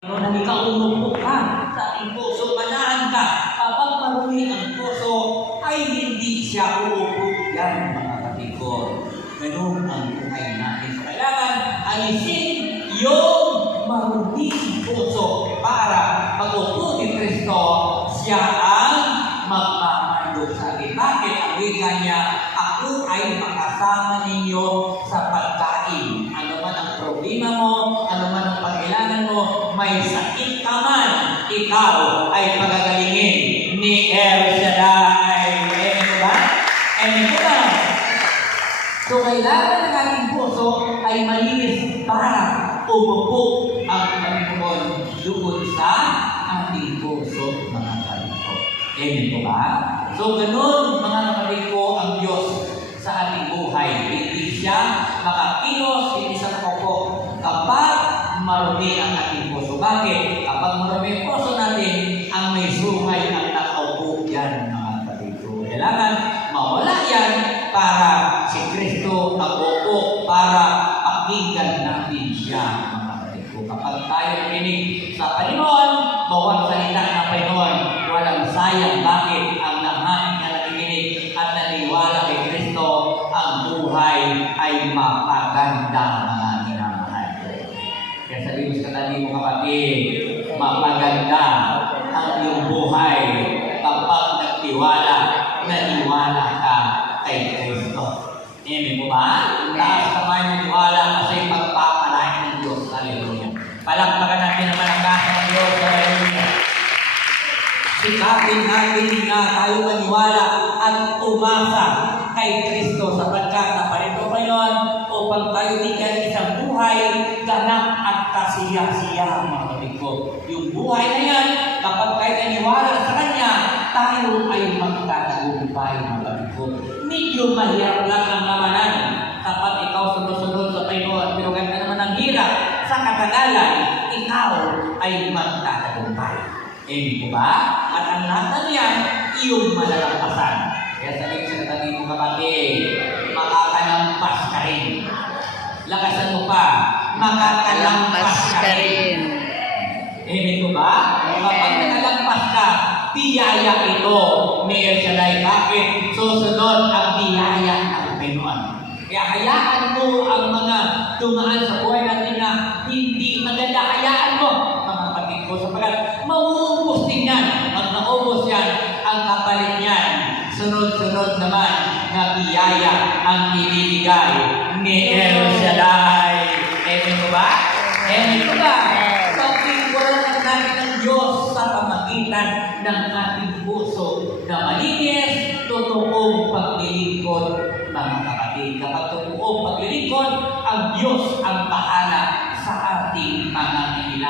Nang ikaw umupok ka sa ating puso, manahan ka. Kapag marumi ang puso, ay hindi siya uupok yan, mga kapatid ko. Ganun ang buhay natin. So, kailangan alisin yung maruming puso para pag-upo ni Kristo, siya ang magmamandog sa atin. Bakit? Ang wika niya, ako ay makasama ninyo sa pagkain. Ano man ang problema mo, ano man ang pagkailangan mo, may sakit ka man, ikaw ay pagagalingin ni El Shaddai. Amen ba? Amen ba? So, kailangan ng ating puso ay malinis para umupok ang Panginoon doon sa ating puso, mga kapatid ko. Amen po ba? So, ganun, mga kapatid ko, ang Diyos sa ating buhay. Hindi siya makakilos, hindi siya makapok kapag marumi ang ating puso. Bakit? Kapag marumi ang puso natin, ang may sungay ang nakaupo yan, mga kapatid ko. Kailangan mawala yan para si Kristo nabuko, para pakinggan natin siya, mga kapatid ko. Kapag tayo nakinig sa Panginoon, bawat salita ng Panginoon, walang sayang. Bakit? Ang lahat na nakikinig at naniwala kay Kristo, ang buhay ay mapaganda, mga minamahal ko. Kaya sabihin mo sa katabi mo, kapatid, mapaganda ang iyong buhay kapag nagtiwala, naniwala ka kay Kristo. Amen po ba? Taas kamay naniwala kasi pagpapalain ng Diyos. Hallelujah. Palakpakan natin ang malakasan ng Diyos. Hallelujah. Sikapin natin na tayo maniwala at umasa kay Kristo sapagkat naparito pa yun upang tayo bigyan isang buhay ganap at kasiya-siya, mga kapatid ko. Yung buhay na yan, kapag tayo naniwala sa Kanya, tayo ay magtatagumpay, mga kapatid ko. Medyo mahirap lang ang lamanan kapag ikaw sunod-sunod sa Panginoon, pero ganda naman ang hirap sa katagalan, ikaw ay magtatagumpay. Amen po ba? At ang lahat na yan, iyong malalampasan. Kaya sabihin sa katabi mo, kapatid, makakalampas ka rin. Lakasan mo pa, makakalampas ka rin. Amen po ba? Kapag nakalampas ka, biyaya ito ni El Shaddai. Bakit? Susunod ang biyaya ng Panginoon. Kaya hayaan mo ang mga dumaan sa buhay natin na hindi maganda. Hayaan mo, mga kapatid ko, sapagkat mauubos din yan. Pag naubos yan, ang kapalit yan, sunod-sunod naman na biyaya ang ibibigay ni El Shaddai. Amen ko ba? Amen ko ba? Pagpingkulan natin ng Diyos sa pamagitan ng ating puso na malinis, totoong paglilingkod, mga kapatid. Kapag totoong paglilingkod, ang Diyos ang bahala sa ating mga kailangan.